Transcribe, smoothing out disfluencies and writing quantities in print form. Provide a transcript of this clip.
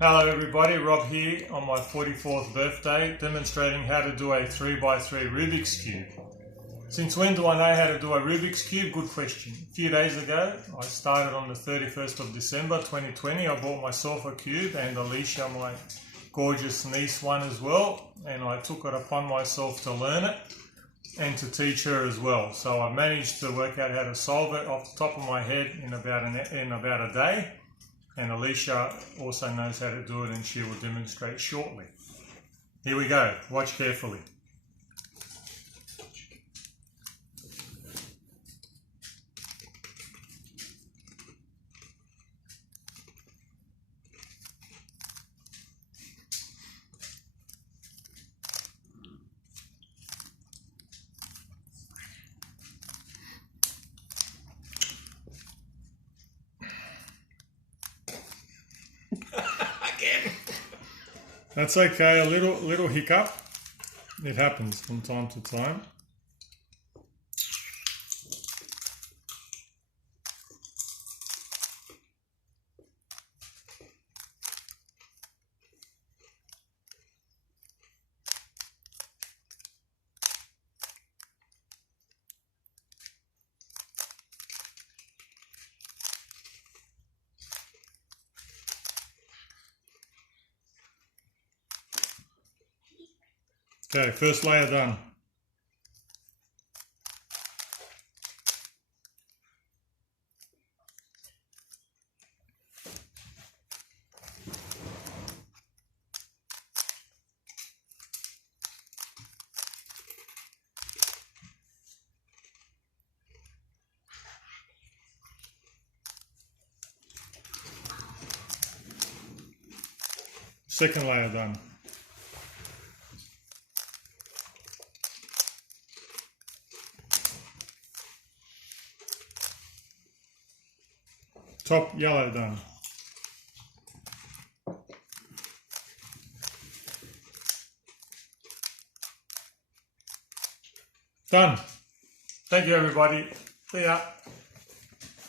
Hello everybody, Rob here on my 44th birthday, demonstrating how to do a 3x3 Rubik's Cube. Since when do I know how to do a Rubik's Cube? Good question. A few days ago, I started on the 31st of December 2020. I bought myself a cube and Alicia, my gorgeous niece, one as well, and I took it upon myself to learn it and to teach her as well. So I managed to work out how to solve it off the top of my head in about a day. And Alicia also knows how to do it and she will demonstrate shortly. Here we go, watch carefully. Again. That's okay, a little hiccup. It happens from time to time. Okay, first layer done. Second layer done. Top yellow done. Done. Thank you everybody. See ya.